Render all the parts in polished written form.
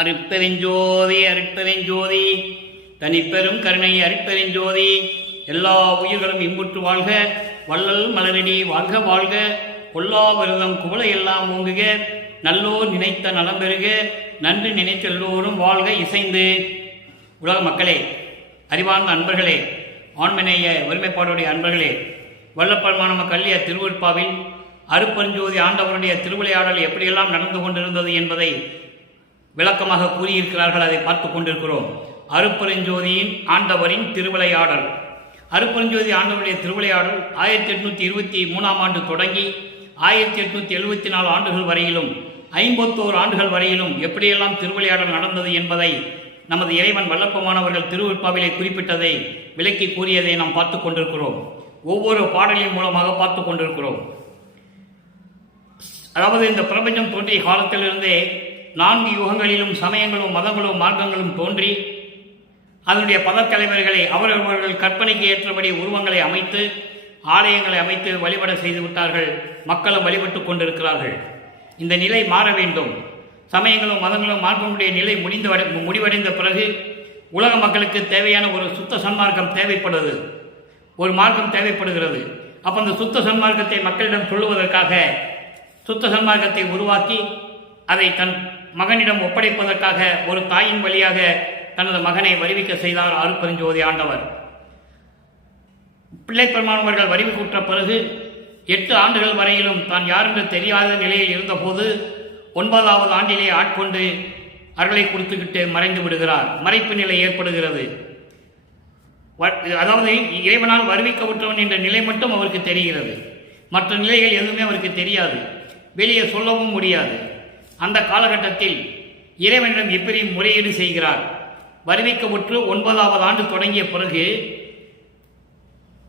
அருட்பெருஞ்சோதி அருட்பெருஞ்சோதி தனிப்பெரும் கருணை அருட்பெருஞ்சோதி. எல்லா உயிர்களும் இன்புற்று வாழ்க, வள்ளல் மலரடி வாழ்க வாழ்க, கொல்லா விரதம் குவளை எல்லாம் ஓங்குக, நல்லோர் நினைத்த நலம் பெறுக, நன்று நினைத்த எல்லோரும் வாழ்க இசைந்து. உலக மக்களே, அறிவார்ந்த அன்பர்களே, ஆண்மநேய ஒருமைப்பாடுடைய அன்பர்களே, வல்லப்பெருமான கல்லிய திருவருட்பாவில் அருட்பெருஞ்சோதி ஆண்டவருடைய திருவிளையாடல் எப்படியெல்லாம் நடந்து கொண்டிருந்தது என்பதை விளக்கமாக கூறியிருக்கிறார்கள். அதை பார்த்து கொண்டிருக்கிறோம். அருட்பெருஞ்சோதியின் ஆண்டவரின் திருவிளையாடல். அருட்பெருஞ்சோதி ஆண்டவருடைய திருவிளையாடல் 1823ஆம் ஆண்டு தொடங்கி 1874 ஆண்டுகள் வரையிலும் 51 ஆண்டுகள் வரையிலும் எப்படியெல்லாம் திருவிளையாடல் நடந்தது என்பதை நமது இறைவன் வல்லப்பமானவர்கள் திருவருட்பாவிலே குறிப்பிட்டதை விளக்கி கூறியதை நாம் பார்த்து கொண்டிருக்கிறோம். ஒவ்வொரு பாடலின் மூலமாக பார்த்து கொண்டிருக்கிறோம். அதாவது இந்த பிரபஞ்சம் தோன்றிய காலத்திலிருந்தே 4 யுகங்களிலும் சமயங்களும் மதங்களும் மார்க்கங்களும் தோன்றி அதனுடைய பதத்தலைவர்களை அவரவர்கள் கற்பனைக்கு ஏற்றபடி உருவங்களை அமைத்து ஆலயங்களை அமைத்து வழிபட செய்து விட்டார்கள். மக்களும் வழிபட்டு கொண்டிருக்கிறார்கள். இந்த நிலை மாற வேண்டும். சமயங்களும் மதங்களும் மார்க்கமுடைய நிலை முடிவடைந்த பிறகு உலக மக்களுக்கு தேவையான ஒரு சுத்த சன்மார்க்கம் தேவைப்படுது, ஒரு மார்க்கம் தேவைப்படுகிறது. அப்போ அந்த சுத்த சன்மார்க்கத்தை மக்களிடம் சொல்லுவதற்காக சுத்த சன்மார்க்கத்தை உருவாக்கி அதை தன் மகனிடம் ஒப்படைப்பதற்காக ஒரு தாயின் வழியாக தனது மகனை வருவிக்க செய்தார் அருட்பெருஞ்சோதி ஆண்டவர். பிள்ளை பெருமானவர்கள் வருவிக்குற்ற பிறகு 8 ஆண்டுகள் வரையிலும் தான் யாரென்று தெரியாத நிலையில் இருந்தபோது 9வது ஆண்டிலே ஆட்கொண்டு அருளை கொடுத்துக்கிட்டு மறைந்து விடுகிறார். மறைப்பு நிலை ஏற்படுகிறது. அதாவது இறைவனால் வருவிக்கப்பட்டவன் என்ற நிலை மட்டும் அவருக்கு தெரிகிறது. மற்ற நிலைகள் எதுவுமே அவருக்கு தெரியாது, வெளியே சொல்லவும் முடியாது. அந்த காலகட்டத்தில் இறைவனிடம் எப்படி முறையீடு செய்கிறார்? வருவிக்கப்பட்டு 9வது ஆண்டு தொடங்கிய பிறகு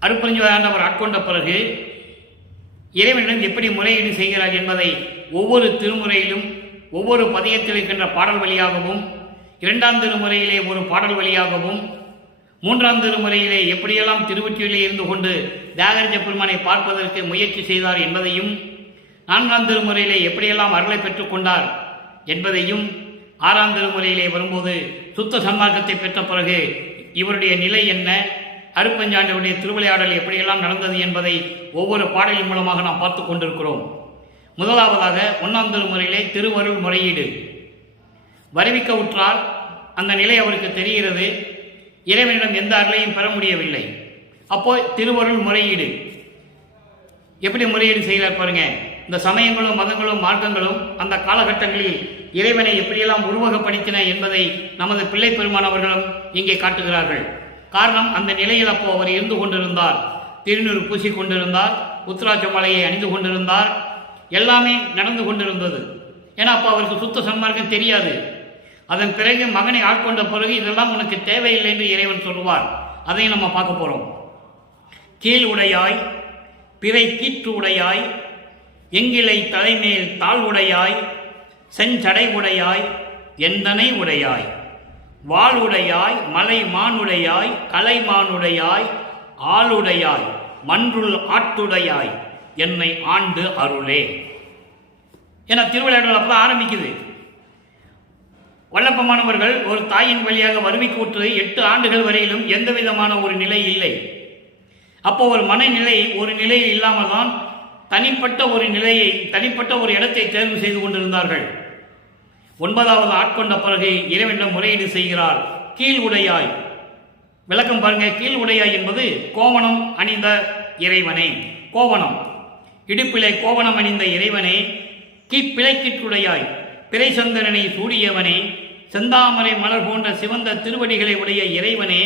அருட்பெருஞ்சோதி ஆண்டவர் ஆட்கொண்ட பிறகு இறைவனிடம் எப்படி முறையீடு செய்கிறார் என்பதை ஒவ்வொரு திருமுறையிலும் ஒவ்வொரு பதியத்தில் இருக்கின்ற பாடல் வழியாகவும், 2ஆம் திருமுறையிலே ஒரு பாடல் வழியாகவும், 3ஆம் திருமுறையிலே எப்படியெல்லாம் திருவொற்றியிலே இருந்து கொண்டு தியாகராஜ பெருமானை பார்ப்பதற்கு முயற்சி செய்தார் என்பதையும், 4ஆம் திருமுறையிலே எப்படியெல்லாம் அருளை பெற்றுக் கொண்டார் என்பதையும், 6ஆம் திருமுறையிலே வரும்போது சுத்த சன்மார்க்கத்தை பெற்ற பிறகு இவருடைய நிலை என்ன, அருட்பெருஞ்சாண்டவருடைய திருவிளையாடல் எப்படியெல்லாம் நடந்தது என்பதை ஒவ்வொரு பாடலின் மூலமாக நாம் பார்த்து கொண்டிருக்கிறோம். முதலாவதாக 1ஆம் திருமுறையிலே திருவருள் முறையீடு. வருவிக்க உற்றார், அந்த நிலை அவருக்கு தெரிகிறது. இறைவனிடம் எந்த அருளையும் பெற முடியவில்லை. அப்போ திருவருள் முறையீடு எப்படி முறையீடு செய்கிறார் பாருங்க. இந்த சமயங்களும் மதங்களும் மார்க்கங்களும் அந்த காலகட்டங்களில் இறைவனை எப்படியெல்லாம் உருவகப்படுத்தின என்பதை நமது பிள்ளை பெருமானவர்களும் இங்கே காட்டுகிறார்கள். காரணம், அந்த நிலையில் அப்போ அவர் இருந்து கொண்டிருந்தார். திருநூறு பூசி கொண்டிருந்தார், உத்ராட்ச மலையை அணிந்து கொண்டிருந்தார். எல்லாமே நடந்து கொண்டிருந்தது. ஏன்னா அப்போ அவருக்கு சுத்த சன்மார்க்கம் தெரியாது. அதன் பிறகு மகனை ஆட்கொண்ட பிறகு இதெல்லாம் உனக்கு தேவையில்லை என்று இறைவன் சொல்லுவார். அதையும் நம்ம பார்க்க போறோம். கீழ் உடையாய், பிறை கீற்று உடையாய், எங்கிலை தலைமேல் தாழ் உடையாய், செஞ்சடை உடையாய், எந்தனை உடையாய், வாள் உடையாய், மலை மானுடையாய், கலை மானுடையாய், ஆளுடையாய், மன்றுள் ஆட்டுடையாய், என்னை ஆண்டு அருளே என திருவிளையாடல் அப்போ ஆரம்பிக்குது. வல்லப்பமானவர்கள் ஒரு தாயின் வழியாக வருவிக்கூற்று 8 ஆண்டுகள் வரையிலும் எந்த விதமான ஒரு நிலை இல்லை. அப்போ ஒரு மனநிலை ஒரு நிலையில் இல்லாமல் தான் தனிப்பட்ட ஒரு நிலையை, தனிப்பட்ட ஒரு இடத்தை தேர்வு செய்து கொண்டிருந்தார்கள். 9வது ஆட்கொண்ட பிறகு இறைவனிடம் முறையீடு செய்கிறார். கீழ் உடையாய், விளக்கம் பாருங்க. கீழ் உடையாய் என்பது கோவணம் அணிந்த இறைவனே, கோவணம், இடுப்பிலை கோவணம் அணிந்த இறைவனே, பிழைக்கிற்றுடையாய், பிறைசந்திரனை சூடியவனே, செந்தாமரை மலர் போன்ற சிவந்த திருவடிகளை உடைய இறைவனே,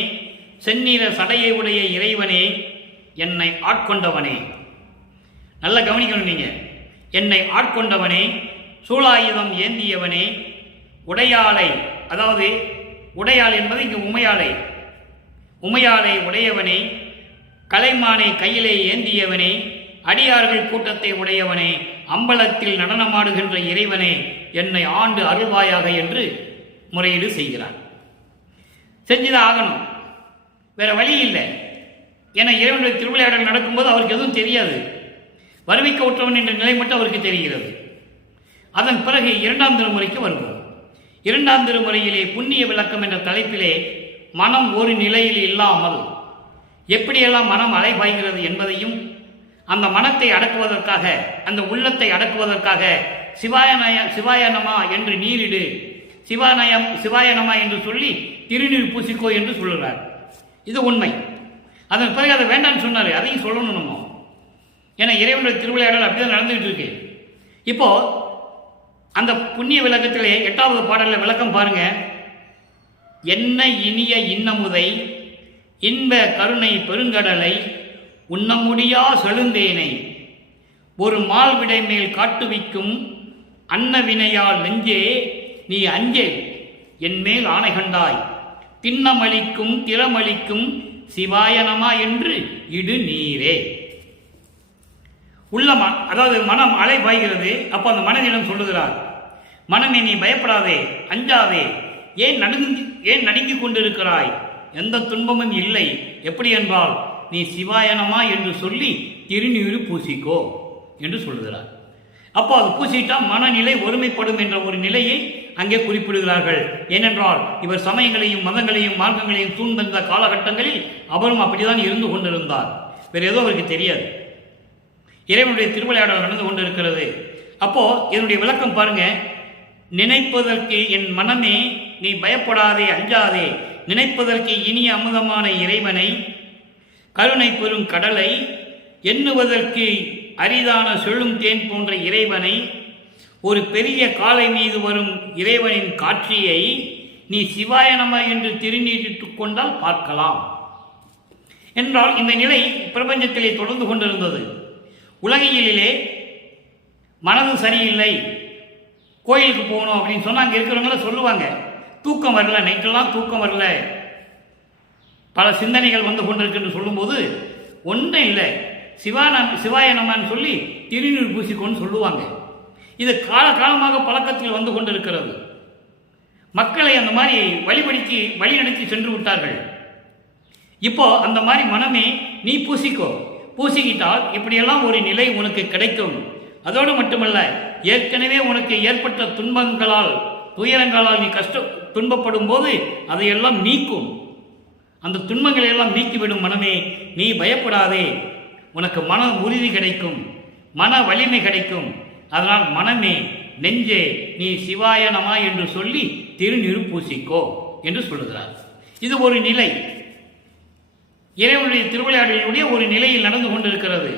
செந்நிற சடையை உடைய இறைவனே, என்னை ஆட்கொண்டவனே. நல்லா கவனிக்கணும் நீங்க. என்னை ஆட்கொண்டவனே, சூளாயுதம் ஏந்தியவனே, உடையாளை, அதாவது உடையாள் என்பது இங்கு உமையாளை, உமையாளை உடையவனே, கலைமானை கையிலே ஏந்தியவனே, அடியார்கள் கூட்டத்தை உடையவனே, அம்பலத்தில் நடனமாடுகின்ற இறைவனே, என்னை ஆண்டு அருள்வாயாக என்று முறையீடு செய்கிறார். செஞ்சுதான் ஆகணும், வேற வழி இல்லை. ஏன்னா இறைவனுடைய திருவிளையாடல் நடக்கும்போது அவருக்கு எதுவும் தெரியாது. வருவிக்க உற்றவன் என்ற நிலை மட்டும் அவருக்கு தெரிகிறது. அதன் பிறகு 2ஆம் திருமுறைக்கு வருவோம். இரண்டாம் திருமுறையிலே புண்ணிய விளக்கம் என்ற தலைப்பிலே மனம் ஒரு நிலையில் இல்லாமல் எப்படியெல்லாம் மனம் அலைபாய்கிறது என்பதையும், அந்த மனத்தை அடக்குவதற்காக, அந்த உள்ளத்தை அடக்குவதற்காக சிவாய நம என்று நீரிடு, சிவாய நம என்று சொல்லி திருநீர் பூசிக்கோ என்று சொல்லுகிறார். இது உண்மை. அதன் பிறகு அதை வேண்டாம்னு சொன்னார், அதையும் சொல்லணும் நம்ம. ஏன்னா இறைவனுடைய திருவிளையாடல் அப்படிதான் நடந்துகிட்டு இருக்கு. இப்போ அந்த புண்ணிய விளக்கத்திலே 8வது பாடலில் விளக்கம் பாருங்க. என்ன இனிய இன்னமுதை இன்ப கருணை பெருங்கடலை உண்ண முடியா செழுந்தேனை ஒரு மால் விடை மேல் காட்டுவிக்கும் அன்ன வினையால் நெஞ்சே நீ அஞ்சே என் மேல் ஆணை கண்டாய் திண்ணமளிக்கும் திறமளிக்கும் சிவாயனமா என்று இடு நீரே. உள்ளமா, அதாவது மனம் அலை பாய்கிறது. அப்போ அந்த மனதிடம் சொல்லுகிறார், மனமே நீ பயப்படாதே, அஞ்சாதே, ஏன் நடுங்கிக் கொண்டிருக்கிறாய், எந்த துன்பமும் இல்லை. எப்படி என்றால் நீ சிவாயனமா என்று சொல்லி திருநீறு பூசிக்கோ என்று சொல்லுகிறார். அப்போ அது பூசிட்டா மனநிலை ஒருமைப்படும் என்ற ஒரு நிலையை அங்கே குறிப்பிடுகிறார்கள். ஏனென்றால் இவர் சமயங்களையும் மதங்களையும் மார்க்கங்களையும் சூழ்ந்த காலகட்டங்களில் அவரும் அப்படிதான் இருந்து கொண்டிருந்தார். வேற ஏதோ அவருக்கு தெரியாது. இறைவனுடைய திருவிளையாடல் நடந்து கொண்டிருக்கிறது. அப்போ இதனுடைய விளக்கம் பாருங்க. நினைப்பதற்கு என் மனமே நீ பயப்படாதே, அஞ்சாதே, நினைப்பதற்கு இனிய அமுதமான இறைவனை, கருணை பெறும் கடலை, எண்ணுவதற்கு அரிதான செழும் தேன் போன்ற இறைவனை, ஒரு பெரிய காலை மீது வரும் இறைவனின் காட்சியை நீ சிவாய நம என்று திருநீரிட்டுக் கொண்டால் பார்க்கலாம் என்றால் இந்த நிலை பிரபஞ்சத்திலே தொடர்ந்து கொண்டிருந்தது. உலகியலிலே மனது சரியில்லை, கோயிலுக்கு போகணும் அப்படின்னு சொன்னால் அங்கே இருக்கிறவங்கள சொல்லுவாங்க, தூக்கம் வரல, நைட்டெல்லாம் தூக்கம் வரல, பல சிந்தனைகள் வந்து கொண்டிருக்குன்னு சொல்லும்போது ஒன்றும் இல்லை, சிவாய நமன்னு சொல்லி திருநீர் பூசிக்கொண்டு சொல்லுவாங்க. இது காலகாலமாக பழக்கத்தில் வந்து கொண்டிருக்கிறது. மக்களை அந்த மாதிரி வழி நடத்தி சென்று விட்டார்கள். இப்போ அந்த மாதிரி மனமே நீ பூசிக்கோ, பூசிக்கிட்டால் இப்படியெல்லாம் ஒரு நிலை உனக்கு கிடைக்கும். அதோடு மட்டுமல்ல, ஏற்கனவே உனக்கு ஏற்பட்ட துன்பங்களால் துயரங்களால் நீ துன்பப்படும் போது அதையெல்லாம் நீக்கும். அந்த துன்பங்களை எல்லாம் நீக்கிவிடும் மனமே, நீ பயப்படாதே, உனக்கு மன உறுதி கிடைக்கும், மன வலிமை கிடைக்கும். அதனால் மனமே, நெஞ்சே, நீ சிவாய நம என்று சொல்லி திருநீறு பூசிக்கோ என்று சொல்லுகிறார். இது ஒரு நிலை, இறைவனுடைய திருவிளையாடலுடைய ஒரு நிலையில் நடந்து கொண்டிருக்கிறது.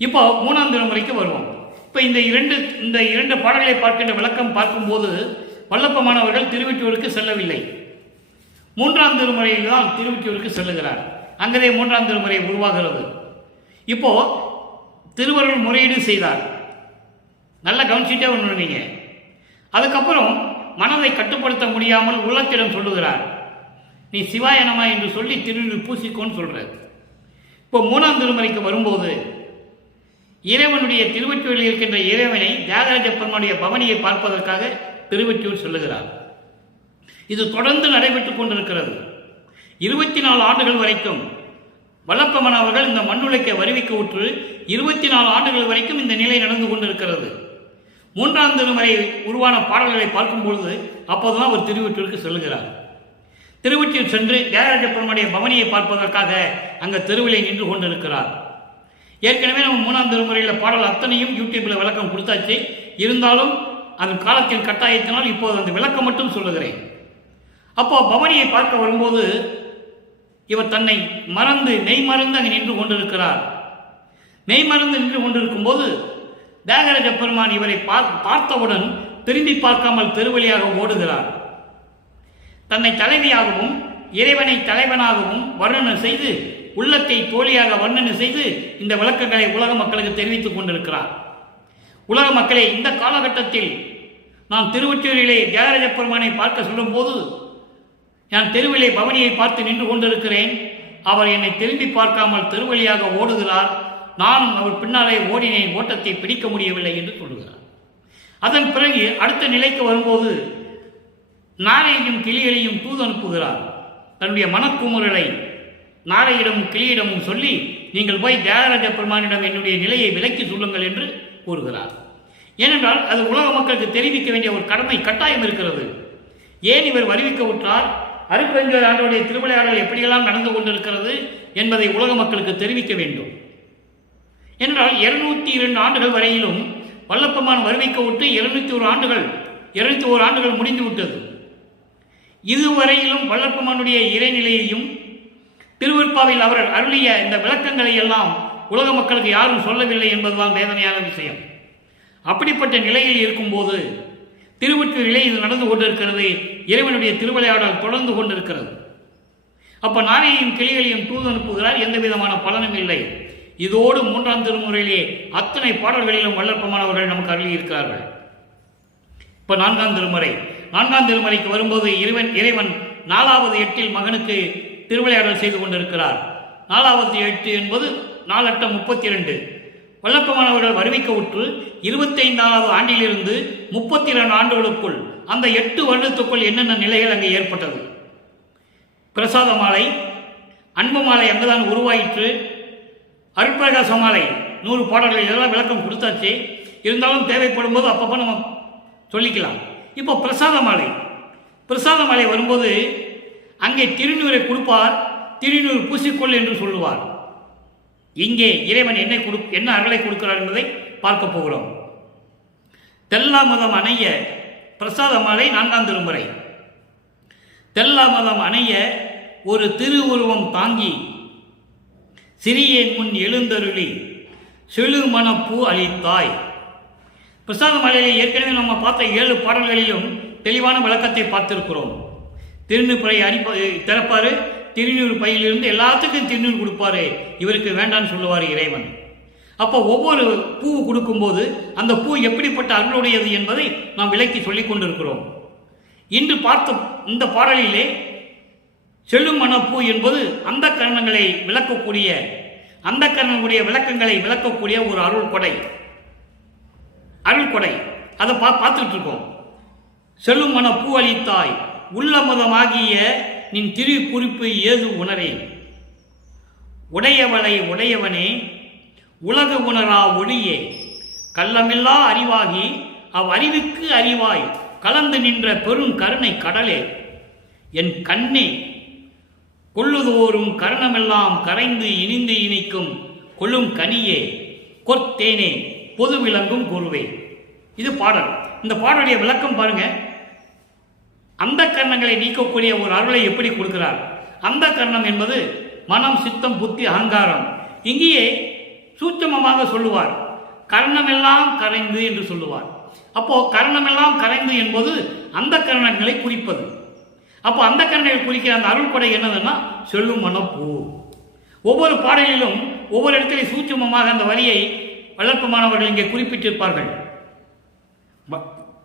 இப்போ 3ஆம் திருமுறைக்கு வருவோம். இப்போ இந்த இரண்டு பாடல்களை பார்க்கின்ற விளக்கம் பார்க்கும்போது வல்லப்பமானவர்கள் திருவொற்றியூருக்கு செல்லவில்லை. 3ஆம் திருமுறையில் தான் திருவொற்றியூருக்கு செல்லுகிறார். அங்கதே 3ஆம் திருமுறை உருவாகிறது. இப்போ திருவருள் முறையீடு செய்தார். நல்ல கவனிச்சுட்டே ஒன்று நீங்க. அதுக்கப்புறம் மனதை கட்டுப்படுத்த முடியாமல் உள்ளத்திடம் சொல்லுகிறார், நீ சிவாய நம என்று சொல்லி திருநீர் பூசிக்கோன்னு சொல்ற. இப்போ 3ஆம் திருமுறைக்கு வரும்போது இறைவனுடைய திருவொற்றியூரில் இருக்கின்ற இறைவனை தியாகராஜ பெருமானுடைய பவனியை பார்ப்பதற்காக திருவொற்றியூர் சொல்லுகிறார். இது தொடர்ந்து நடைபெற்றுக் கொண்டிருக்கிறது. 24 ஆண்டுகள் வரைக்கும் வல்லப்பமன் அவர்கள் இந்த மண்ணுலகை வருவிக்க உற்று 24 ஆண்டுகள் வரைக்கும் இந்த நிலை நடந்து கொண்டிருக்கிறது. 3ஆம் திருமுறை உருவான பாடல்களை பார்க்கும்பொழுது அப்போதுதான் அவர் திருவொற்றியூருக்கு செல்லுகிறார். திருவொற்றியூர் சென்று தியாகராஜ பெருமானுடைய பவனியை பார்ப்பதற்காக அங்க தெருவிலை நின்று கொண்டிருக்கிறார். ஏற்கனவே நம்ம 3ஆம் திருமுறையில் பாடல் அத்தனையும் யூடியூப்ல விளக்கம் கொடுத்தாச்சு. இருந்தாலும் அந்த காலத்தின் கட்டாயத்தினால் இப்போது அந்த விளக்கம் மட்டும் சொல்லுகிறேன். அப்போ பவனியை பார்க்க வரும்போது இவர் தன்னை மறந்து மெய்மறந்து அங்கே நின்று கொண்டிருக்கிறார். மெய்மறந்து நின்று கொண்டிருக்கும் போது தியாகராஜ பெருமான் இவரை பார்த்தவுடன் திரும்பி பார்க்காமல் தெருவழியாக ஓடுகிறார். தன்னை தலைவியாகவும் இறைவனை தலைவனாகவும் வர்ணனை செய்து, உள்ளத்தை தோழியாக வர்ணனை செய்து இந்த விளக்கங்களை உலக மக்களுக்கு தெரிவித்துக் கொண்டிருக்கிறார். உலக மக்களே, இந்த காலகட்டத்தில் நான் திருவொற்றியூரிலே தியாகராஜ பெருமானை பார்க்க சொல்லும் போது நான் தெருவிலே பவனியை பார்த்து நின்று கொண்டிருக்கிறேன். அவர் என்னை திரும்பி பார்க்காமல் தெருவழியாக ஓடுகிறார். நானும் அவர் பின்னாலே ஓடினேன், ஓட்டத்தை பிடிக்க முடியவில்லை என்று சொல்லுகிறார். அதன் பிறகு அடுத்த நிலைக்கு வரும்போது நாரையையும் கிளிகளையும் தூது அனுப்புகிறார். தன்னுடைய மனக்குமுறலை நாரையிடமும் கிளியிடமும் சொல்லி, நீங்கள் போய் தியாகராஜ பெருமானிடம் என்னுடைய நிலையை விலக்கி சொல்லுங்கள் என்று கூறுகிறார். ஏனென்றால் அது உலக மக்களுக்கு தெரிவிக்க வேண்டிய ஒரு கடமை கட்டாயம் இருக்கிறது. ஏன் இவர் வருவிக்க விட்டார், அருட்பெருஞ்சோதி ஆண்டவருடைய திருவிளையாடல் எப்படியெல்லாம் நடந்து கொண்டிருக்கிறது என்பதை உலக மக்களுக்கு தெரிவிக்க வேண்டும். என்றால் 202 ஆண்டுகள் வரையிலும் வல்லப்பெருமான் வருவிக்க விட்டு 201 ஆண்டுகள் முடிந்து விட்டது. இதுவரையிலும் வல்லப்பெருமானுடைய இறைநிலையையும் திருவருட்பாவில் அவர் அருளிய இந்த விளக்கங்களை எல்லாம் உலக மக்களுக்கு யாரும் சொல்லவில்லை என்பதுதான் வேதனையான விஷயம். அப்படிப்பட்ட நிலையில் இருக்கும்போது திருவொற்றியூரிலே இது நடந்து கொண்டிருக்கிறது. இறைவனுடைய திருவிளையாடல் தொடர்ந்து கொண்டிருக்கிறது. அப்ப நாரையையும் கிளிகளையும் தூது அனுப்புகிறார், எந்த விதமான பலனும் இல்லை. இதோடு 3ஆம் திருமுறையிலே அத்தனை பாடல்களிலும் வல்லப்பெருமான் அவர்கள் நமக்கு அருளியிருக்கிறார்கள். இப்ப 4ஆம் திருமுறைக்கு வரும்போது இறைவன் 4வது 8 மகனுக்கு திருவிளையாடல் செய்து கொண்டிருக்கிறார். 4வது 8 என்பது 4 8 32. வல்லப்பெருமான் அவர்கள் வருவிக்க உற்று 25வது ஆண்டிலிருந்து 32 ஆண்டுகளுக்குள் அந்த 8 வருடத்துக்குள் என்னென்ன நிலைகள் அங்கே ஏற்பட்டது. பிரசாத மாலை, அன்பு மாலை அங்குதான் உருவாயிற்று. அருட்பிரகாச மாலை 100 பாடல்கள் இதெல்லாம் விளக்கம் கொடுத்தாச்சு. இருந்தாலும் தேவைப்படும் போது அப்பப்போ நம்ம சொல்லிக்கலாம். இப்போ பிரசாத மாலை வரும்போது அங்கே திருநீரை கொடுப்பார், திருநீர் பூசிக்கொள் என்று சொல்லுவார். இங்கே இறைவன் என்ன அருளை கொடுக்கிறார் என்பதை பார்க்க போகிறோம். தெல்லாமதம் அணைய பிரசாத மாலை 4ஆம் திருமுறை. தெல்லாமதம் அணைய ஒரு திருவுருவம் தாங்கி சிறியேன் முன் எழுந்தருளி செழுமணப்பூ அளித்தாய். பிரசாத மாலையிலே ஏற்கனவே நம்ம பார்த்த 7 பாடல்களிலும் தெளிவான விளக்கத்தை பார்த்திருக்கிறோம். திருநீர் திறப்பாரு, திருநீர் பையிலிருந்து எல்லாத்துக்கும் திருநீர் கொடுப்பாரு. இவருக்கு வேண்டான்னு சொல்லுவார் இறைவன். அப்போ ஒவ்வொரு பூ கொடுக்கும்போது அந்த பூ எப்படிப்பட்ட அருளுடையது என்பதை நாம் விளக்கி சொல்லிக் கொண்டிருக்கிறோம். இன்று பார்த்த இந்த பாடலிலே செல்லும் மணப்பூ என்பது அந்த கரணங்களை விளக்கக்கூடிய விளக்கங்களை விளக்கக்கூடிய ஒரு அருள் கொடை. அதை பார்த்துட்டு இருக்கோம். செல்லும் மணப்பூ அளித்தாய் உள்ளமதமாகிய நின் திரு குறிப்பு ஏது உணரே. உடையவனே உலக உணரா ஒளியே கள்ளமில்லா அறிவாகி அறிவுக்கு அறிவாய் கலந்து நின்ற பெரும் கருணை கடலே. என் கண்ணே கொள்ளுதோறும் கரணமெல்லாம் கரைந்து இனிந்து இனிக்கும் கொள்ளும் கனியே கொத்தேனே பொது விளங்கும் குருவே. இது பாடல். இந்த பாடலுடைய விளக்கம் பாருங்க. அந்த கரணங்களை நீக்கக்கூடிய ஒரு அருளை எப்படி கொடுக்கிறார். அந்த கரணம் என்பது மனம், சித்தம், புத்தி, அகங்காரம். இங்கேயே சூட்சமமாக சொல்லுவார். கரணமெல்லாம் கரைந்து என்று சொல்லுவார். அப்போ கரணமெல்லாம் கரைந்து என்பது அந்த கரணங்களை குறிப்பது. அப்போ அந்த கரணங்கள் குறிக்கிற அந்த அருள் கொடை என்னதுன்னா செல்லும் மணப்பூ. ஒவ்வொரு பாடலிலும் ஒவ்வொரு இடத்திலே சூட்சமமாக அந்த வரியை வளர்ப்பமானவர்கள் இங்கே குறிப்பிட்டிருப்பார்கள்.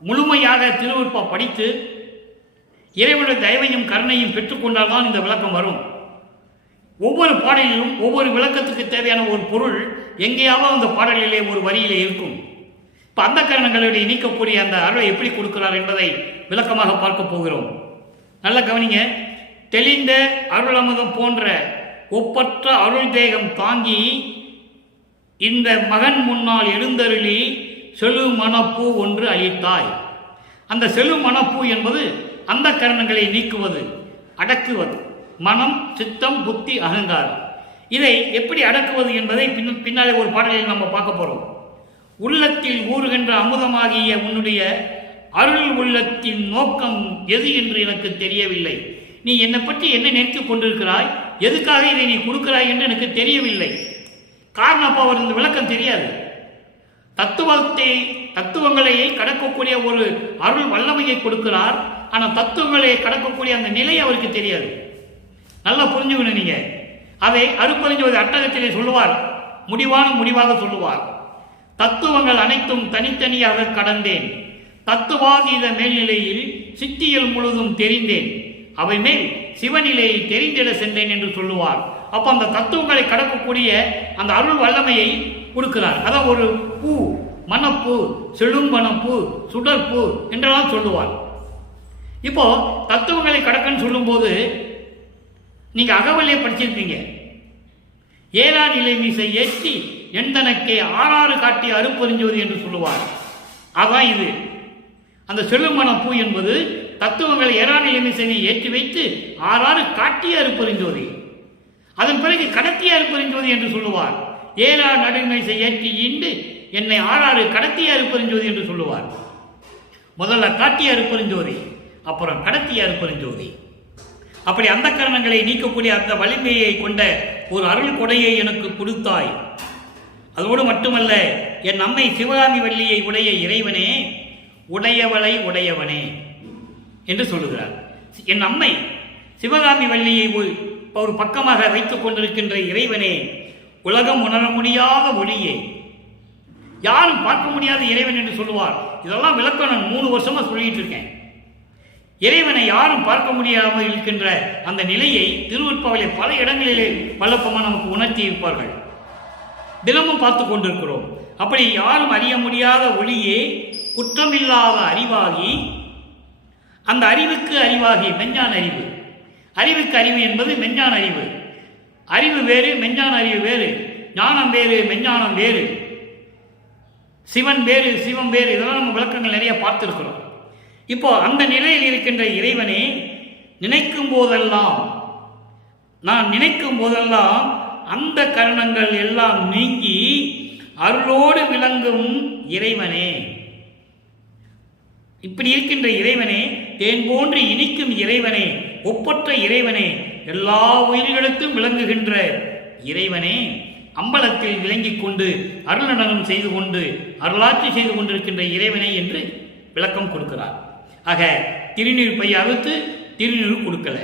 முழுமையாக திருவருட்பா படித்து இறைவனுடைய தயவையும் கருணையும் பெற்றுக்கொண்டால்தான் இந்த விளக்கம் வரும். ஒவ்வொரு பாடலிலும் ஒவ்வொரு விளக்கத்துக்கு தேவையான ஒரு பொருள் எங்கேயாவது அந்த பாடலிலே ஒரு வரியிலே இருக்கும். இப்போ அந்த கரணங்களுடைய நீக்கக்கூடிய அந்த அருளை எப்படி கொடுக்கிறார் என்பதை விளக்கமாக பார்க்க போகிறோம். நல்ல கவனிங்க. தெளிந்த அருளமுதம் போன்ற ஒப்பற்ற அருள் தேகம் தாங்கி இந்த மகன் முன்னால் எழுந்தருளி செழு மணப்பூ ஒன்று அளித்தாய். அந்த செழு மணப்பூ என்பது அந்த கரணங்களை நீக்குவது, அடக்குவது. மனம், சித்தம், புத்தி, அகங்காரம். இதை எப்படி அடக்குவது என்பதை பின்னாலே ஒரு பாடலில் நம்ம பார்க்க போறோம். உள்ளத்தில் ஊறுகின்ற அமுதமாகிய உன்னுடைய அருள் உள்ளத்தின் நோக்கம் எது என்று எனக்கு தெரியவில்லை. நீ என்னை பற்றி என்ன நினைத்துக் கொண்டிருக்கிறாய், எதுக்காக இதை நீ கொடுக்கிறாய் என்று எனக்கு தெரியவில்லை. காரணம் அப்போ அவர் இந்த விளக்கம் தெரியாது. தத்துவங்களை கடக்கக்கூடிய ஒரு அருள் வல்லமையை கொடுக்கிறார். ஆனால் தத்துவங்களை கடக்கக்கூடிய அந்த நிலை அவருக்கு தெரியாது. நல்லா புரிஞ்சுக்கணும் நீங்க. அதை அருட்பெருஞ்சோதி அட்டகத்திலே சொல்லுவார், முடிவாக சொல்லுவார். தத்துவங்கள் அனைத்தும் தனித்தனியாக கடந்தேன், தத்துவாதீத மேல்நிலையில் சித்தியல் முழுதும் தெரிந்தேன், அவை மேல் சிவநிலையை தெரிந்திட சென்றேன் என்று சொல்லுவார். அப்ப அந்த தத்துவங்களை கடக்கக்கூடிய அந்த அருள் வல்லமையை கொடுக்கிறார். அதான் ஒரு பூ, மணப்பூ, செழும்பணப்பூ, சுடற்பூ என்றெல்லாம் சொல்லுவார். இப்போ தத்துவங்களை கடக்கன்னு சொல்லும் போது நீங்க அகவலையை படிச்சிருப்பீங்க. ஏழா நிலை மீசை ஏற்றி எந்தனக்கே ஆறாறு காட்டி அருட்பெருஞ்சோதி என்று சொல்லுவார். அதான் இது. அந்த செழுமண பூ என்பது தத்துவங்கள் ஏறாநிலைமிசனை ஏற்றி வைத்து ஆறாறு காட்டிய அருப்பெருஞ்சோதி, அதன் பிறகு கடத்திய அருப்பெருஞ்சோதி என்று சொல்லுவார். ஏறா நடுமைசை ஏற்றி ஈண்டு என்னை ஆறாறு கடத்திய அருப்பெருஞ்சோதி என்று சொல்லுவார். முதல்ல காட்டிய அருப்பெருஞ்சோதி, அப்புறம் கடத்திய அருப்பெருஞ்சோதி. அப்படி அந்த கரணங்களை நீக்கக்கூடிய அந்த வலிமையை கொண்ட ஒரு அருள் கொடையை எனக்கு கொடுத்தாய். அதோடு மட்டுமல்ல, என் அம்மை சிவகாமி வள்ளியை உடைய இறைவனே, உடையவளை உடையவனே என்று சொல்லுகிறார். என் அம்மை சிவகாமி வள்ளியை ஒரு பக்கமாக வைத்துக் கொண்டிருக்கின்ற இறைவனே, உலகம் உணர முடியாத ஒளியே, யாரும் பார்க்க முடியாத இறைவன் என்று சொல்லுவார். இதெல்லாம் விளக்கம் நான் 3 வருஷமா சொல்லிட்டு இருக்கேன். இறைவனை யாரும் பார்க்க முடியாமல் இருக்கின்ற அந்த நிலையை திருவருட்பாவிலே பல இடங்களிலே பலப்பமாக நமக்கு உணர்த்தி இருப்பார்கள். தினமும் பார்த்து கொண்டிருக்கிறோம். அப்படி யாரும் அறிய முடியாத ஒளியே, குற்றமில்லாத அறிவாகி, அந்த அறிவுக்கு அறிவாகி மெஞ்ஞான அறிவு. அறிவுக்கு அறிவு என்பது மெஞ்ஞான அறிவு. அறிவு வேறு, மெஞ்ஞான அறிவு வேறு. ஞானம் வேறு, மெஞ்ஞானம் வேறு. சிவன் வேறு, சிவம் வேறு. இதெல்லாம் நம்ம விளக்கங்கள் நிறைய பார்த்திருக்கிறோம். இப்போ அந்த நிலையில் இருக்கின்ற இறைவனே, நினைக்கும் போதெல்லாம், நான் நினைக்கும் போதெல்லாம் அந்த கரணங்கள் எல்லாம் நீங்கி அருளோடு விளங்கும் இறைவனே, இப்படி இருக்கின்ற இறைவனே, தேன் போன்று இனிக்கும் இறைவனே, ஒப்பற்ற இறைவனே, எல்லா உயிர்களுக்கும் விளங்குகின்ற இறைவனே, அம்பலத்தில் விளங்கிக் கொண்டு அருள் நடனம் செய்து கொண்டு அருளாட்சி செய்து கொண்டிருக்கின்ற இறைவனே என்று விளக்கம் கொடுக்கிறார். ஆக திருநீர் பையை அறுத்து திருநீர் கொடுக்கல.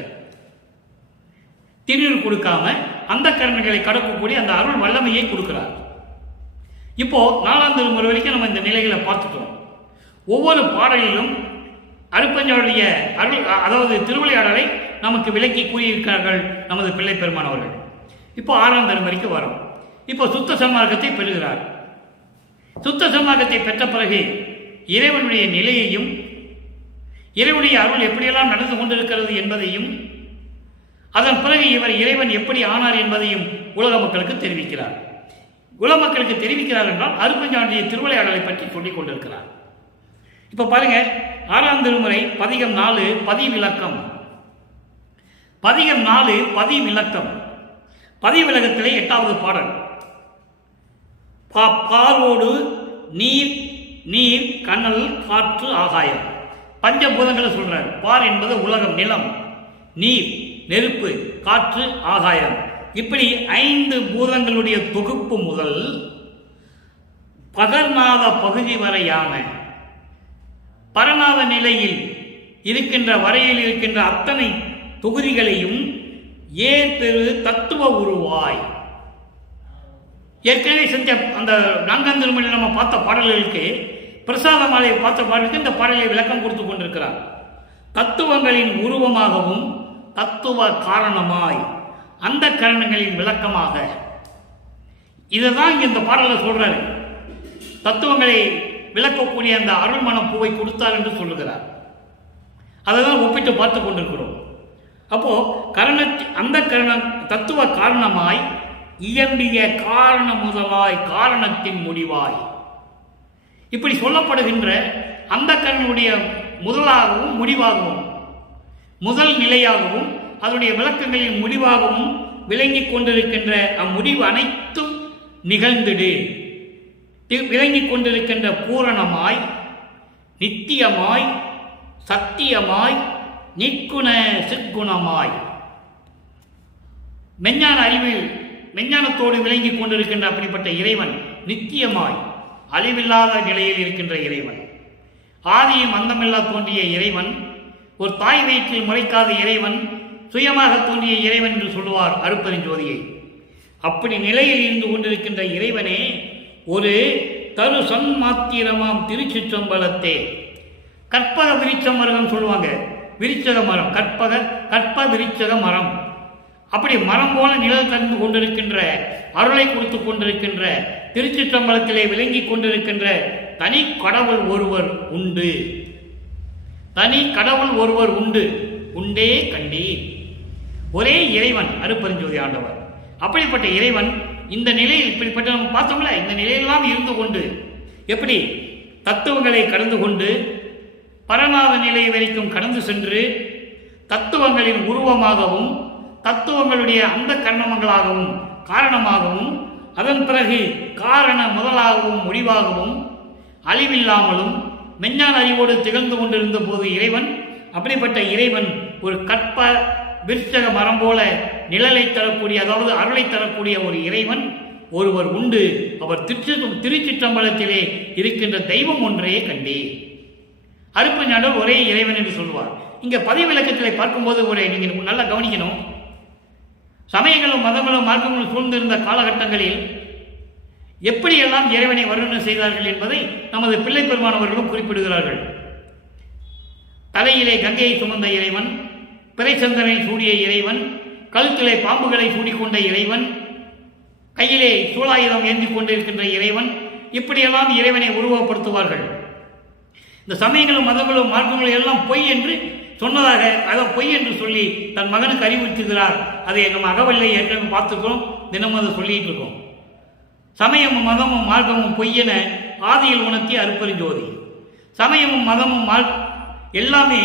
திருநீர் கொடுக்காம அந்த கரணங்களை கடக்கக்கூடிய அந்த அருள் வல்லமையை கொடுக்கிறார். இப்போ 4ஆம் திருமுறை வரைக்கும் நம்ம இந்த நிலைகளை பார்த்துட்டோம். ஒவ்வொரு பாடலிலும் அருட்பெருஞ்சோதியுடைய அருள், அதாவது திருவிளையாடலை நமக்கு விளக்கி கூறியிருக்கிறார்கள் நமது பிள்ளை பெருமானவர்கள். இப்போ 6ஆம் திருமுறைக்கு வரும். இப்போ சுத்த சன்மார்க்கத்தை பெறுகிறார். சுத்த சன்மார்க்கத்தை பெற்ற பிறகு இறைவனுடைய நிலையையும், இறைவனுடைய அருள் எப்படியெல்லாம் நடந்து கொண்டிருக்கிறது என்பதையும், அதன் பிறகு இவர் இறைவன் எப்படி ஆனார் என்பதையும் உலக மக்களுக்கு தெரிவிக்கிறார். உலக மக்களுக்கு தெரிவிக்கிறார் என்றால் அருட்பெருஞ்சோதியுடைய திருவிளையாடலை பற்றி சொல்லிக் கொண்டிருக்கிறார். இப்போ பாருங்க, 6ஆம் திருமுறை பதிகம் 4 பதிவிலக்கம். பதிகம் 4 பதிவிலக்கம். பதிவிலக்கத்திலே 8வது பாடல். பாலோடு நீர், நீர் கனல் காற்று ஆகாயம், பஞ்சபூதங்களை சொல்றார். பார் என்பது உலகம், நிலம், நீர் நெருப்பு, காற்று, ஆகாயம். இப்படி 5 பூதங்களுடைய தொகுப்பு முதல் பகர்நாத பகுதி வரையான பரநாத நிலையில் இருக்கின்ற வரையில் இருக்கின்ற அத்தனை தொகுதிகளையும் ஏற்பெரு தத்துவ உருவாய். ஏற்கனவே செஞ்ச அந்த 4ஆம் திருமுறையில் நம்ம பார்த்த பாடல்களுக்கு, பிரசாத மாலையை பார்த்த பாடலுக்கு இந்த பாடலை விளக்கம் கொடுத்து கொண்டிருக்கிறார். தத்துவங்களின் உருவமாகவும் தத்துவ காரணமாய் அந்த காரணங்களின் விளக்கமாக. இதைதான் இங்க இந்த பாடலை சொல்றாரு. தத்துவங்களை விளக்கக்கூடிய அந்த அருள்மண பூவை கொடுத்தார் என்று சொல்லுகிறார். அதை தான் ஒப்பிட்டு பார்த்து கொண்டிருக்கிறோம். அப்போ அந்த தத்துவ காரணமாய் இயம்பிய காரண முதலாய் காரணத்தின் முடிவாய், இப்படி சொல்லப்படுகின்ற அந்த கரனுடைய முதலாகவும் முடிவாகவும், முதல் நிலையாகவும் அதனுடைய விளக்கங்களின் முடிவாகவும் விளங்கிக் கொண்டிருக்கின்ற அம்முடிவு அனைத்தும் நிகழ்ந்திடு விளங்கிக் கொண்டிருக்கின்ற பூரணமாய், நித்தியமாய், சத்தியமாய், நிற்குண சிற்குணமாய், மெஞ்ஞான அறிவில் மெஞ்ஞானத்தோடு விளங்கிக் கொண்டிருக்கின்ற அப்படிப்பட்ட இறைவன் நித்தியமாய் அழிவில்லாத நிலையில் இருக்கின்ற இறைவன், ஆதியும் அந்தமில்லா தோன்றிய இறைவன், ஒரு தாய் வயிற்றில் முளைக்காத இறைவன், சுயமாக தோன்றிய இறைவன் என்று சொல்லுவார் அருட்பெருஞ்சோதியை. அப்படி நிலையில் இருந்து கொண்டிருக்கின்ற இறைவனே, ஒரு தரு சன்மாத்திரமாம் திருச்சிற்றம்பலத்தே, கற்பக விரிச்ச மரம் சொல்லுவாங்க, விரிச்சக மரம், கற்ப விரிச்சக மரம். அப்படி மரம் போல நிழல் தந்து கொண்டிருக்கின்ற, அருளை கொடுத்து கொண்டிருக்கின்ற திருச்சிற்றம்பலத்திலே விளங்கிக் கொண்டிருக்கின்ற தனி கடவுள் ஒருவர் உண்டு. தனி கடவுள் ஒருவர் உண்டு, உண்டே கண்டே. ஒரே இறைவன் அருட்பெருஞ்சோதி ஆண்டவர். அப்படிப்பட்ட இறைவன் இந்த நிலையில், இப்படிப்பட்ட நம்ம பார்த்தோம்ல, இந்த நிலையெல்லாம் இருந்து கொண்டு எப்படி தத்துவங்களை கடந்து கொண்டு பரநாத நிலை வரைக்கும் கடந்து சென்று தத்துவங்களின் உருவமாகவும் தத்துவங்களுடைய அந்த கரணங்களாகவும் காரணமாகவும் அதன் பிறகு காரண முதலாகவும் முடிவாகவும் அழிவில்லாமலும் மெஞ்ஞான அறிவோடு திகழ்ந்து கொண்டிருந்த போது இறைவன், அப்படிப்பட்ட இறைவன் ஒரு கற்ப விருட்சக மரம் போல நிழலை தரக்கூடிய, அதாவது அருளை தரக்கூடிய ஒரு இறைவன் ஒருவர் உண்டு. அவர் திருச்சிற்றம்பலத்திலே இருக்கின்ற தெய்வம் ஒன்றையே கண்டே. அருட்பெருஞ்சாண்டவர் ஒரே இறைவன் என்று சொல்வார். இங்கே பதிவிலக்கத்திலே பார்க்கும்போது நீங்கள் நல்லா கவனிக்கணும். சமயங்களும் மதங்களும் மார்க்கங்களும் சூழ்ந்திருந்த காலகட்டங்களில் எப்படியெல்லாம் இறைவனை வர்ணனை செய்தார்கள் என்பதை நமது பிள்ளை பெருமானவர்களும் குறிப்பிடுகிறார்கள். தலையிலே கங்கையை சுமந்த இறைவன், பிறைச்சந்திரனை சூடிய இறைவன், கழுத்திலே பாம்புகளை சூடிக்கொண்ட இறைவன், கையிலே சூலாயுதம் ஏந்தி கொண்டிருக்கின்ற இறைவன், இப்படியெல்லாம் இறைவனை உருவப்படுத்துவார்கள். இந்த சமயங்களும் மதங்களும் மார்க்கங்களும் எல்லாம் பொய் என்று சொன்னதாக, அதை பொய் என்று சொல்லி தன் மகனுக்கு அறிவுறுத்துகிறார். அதை நம்ம அகவல்லை ஏற்கனவே பார்த்துக்கிறோம், தினமும் அதை சொல்லிட்டு இருக்கோம். சமயமும் மதமும் மார்க்கமும் பொய்யென ஆதியில் உணர்த்திய அருட்பெருஞ்சோதி. சமயமும் மதமும் எல்லாமே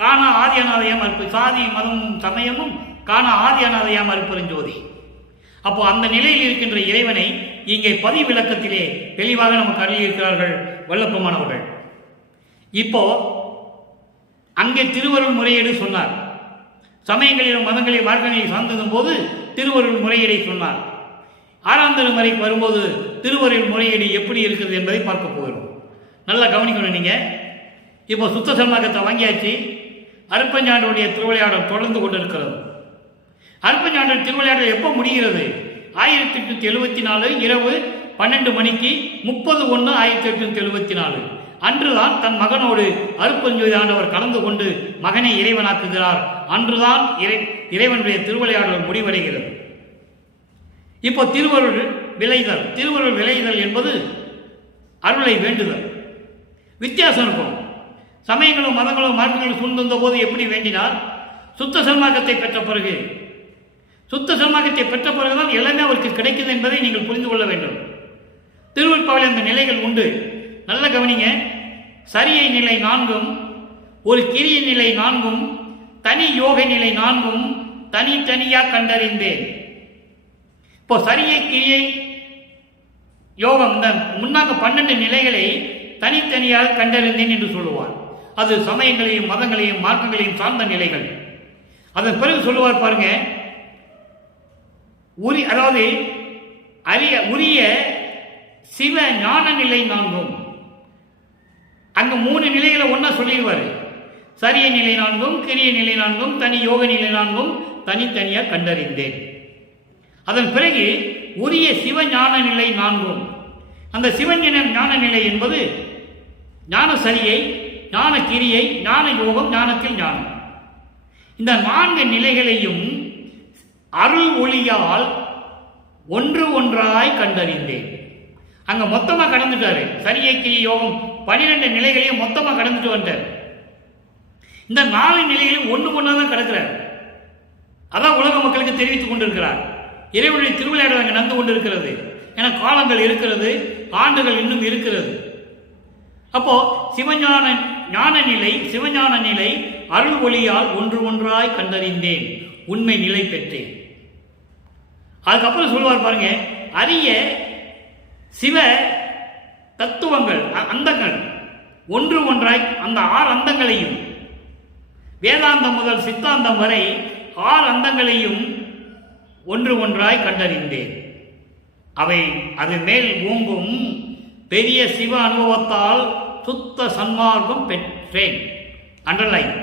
காண ஆதி அனாதையாம் சாதி மதமும் சமயமும் காண ஆதி அனாதையாம் அருட்பெருஞ்சோதி. அப்போ அந்த நிலையில் இருக்கின்ற இறைவனை இங்கே பதிவிலக்கத்திலே தெளிவாக நமக்கு அருளியிருக்கிறார்கள் வல்லப்பமானவர்கள். இப்போ அங்கே திருவருள் முறையீடு சொன்னார். சமயங்களிலும் மதங்களிலும் மார்க்கங்களில் சார்ந்ததும் போது திருவருள் முறையீடை சொன்னார். 6ஆம் திருமுறைக்கு வரும்போது திருவருள் முறையீடு எப்படி இருக்குது என்பதை பார்க்க போகிறோம். நல்லா கவனிக்கணும். நீங்கள் இப்போ சுத்த சன்மார்க்கத்தை வாங்கியாச்சு. அருட்பெருஞ்சாண்டவருடைய திருவிளையாடல் தொடர்ந்து கொண்டிருக்கிறது. அருட்பெருஞ்சாண்டவர் திருவிளையாடல் எப்போ முடிகிறது? 1874 இரவு 12 மணிக்கு 30/1/1874 அன்றுதான் தன் மகனோடு அருட்பெருஞ்சோதி ஆண்டவர் கலந்து கொண்டு மகனை இறைவனாக்குகிறார். அன்றுதான் இறைவனுடைய திருவிளையாடல் முடிவடைகிறது. இப்போ திருவருள் விளைதல். திருவருள் விளைதல் என்பது அருளை வேண்டுதல். வித்தியாசம் இருக்கும். சமயங்களும் மதங்களும் மார்க்கங்களும் சூழ்ந்திருந்த போது எப்படி வேண்டினார்? சுத்த சன்மார்க்கத்தை பெற்ற பிறகு, சுத்த சன்மார்க்கத்தை பெற்ற பிறகுதான் எல்லாமே அவருக்கு கிடைக்குது என்பதை நீங்கள் புரிந்து கொள்ள வேண்டும். திருவருட்பாவில் அந்த நிலைகள் உண்டு. நல்ல கவனிங்க. சரியை நிலை 4ம், ஒரு கிரிய நிலை 4ம், தனி யோக நிலை 4ம் தனித்தனியாக கண்டறிந்தேன். இப்போ சரியை கிரியை யோகம் இந்த முன்னாங்க 12 நிலைகளை தனித்தனியாக கண்டறிந்தேன் என்று சொல்லுவார். அது சமயங்களையும் மதங்களையும் மார்க்கங்களையும் சார்ந்த நிலைகள். அதன் பிறகு சொல்லுவார் பாருங்க, அதாவது உரிய சிவ ஞான நிலை 4ம். அங்க 3 நிலைகளை ஒன்னா சொல்லிடுவார். சரிய நிலை 4ம், கிரிய நிலை 4ம், தனி யோக நிலை 4ம் தனித்தனியாக கண்டறிந்தேன். அதன் பிறகு உரிய சிவஞான நிலை 4ம். அந்த சிவஞான நிலை என்பது ஞான சரியை, ஞான கிரியை, ஞான யோகம், ஞானத்தில் ஞானம். இந்த 4 நிலைகளையும் அருள் ஒளியால் ஒன்று ஒன்றாய் கண்டறிந்தேன். அங்க மொத்தமா கடந்துட்டாரு. சரியை கிரி யோகம் 12 நிலைகளையும் மொத்தமா கடந்துட்டு வந்தார். இந்த 4 நிலைகளையும் ஒன்று ஒன்றாதான் கடக்கிறார். அதான் உலக மக்களுக்கு தெரிவித்துக் கொண்டிருக்கிறார். இறைவனுடைய திருவிளையாடல் அங்கே நடந்து கொண்டிருக்கிறது. என காலங்கள் இருக்கிறது, ஆண்டுகள் இன்னும் இருக்கிறது. அப்போ சிவஞான நிலை, சிவஞான நிலை அருள் ஒளியால் ஒன்று ஒன்றாய் கண்டறிந்தேன், உண்மை நிலை பெற்றேன். அதுக்கப்புறம் சொல்லுவார் பாருங்க, அரிய சிவ தத்துவங்கள் அந்தங்கள் ஒன்று ஒன்றாய், அந்த 6 அந்தங்களையும் வேதாந்தம் முதல் சித்தாந்தம் வரை 6 அந்தங்களையும் ஒன்று ஒன்றாய் கண்டறிந்தேன். அவை அது மேல் ஓங்கும் பெரிய சிவ அனுபவத்தால் சுத்த சன்மார்க்கம் பெற்றேன். அண்டர்லைன்.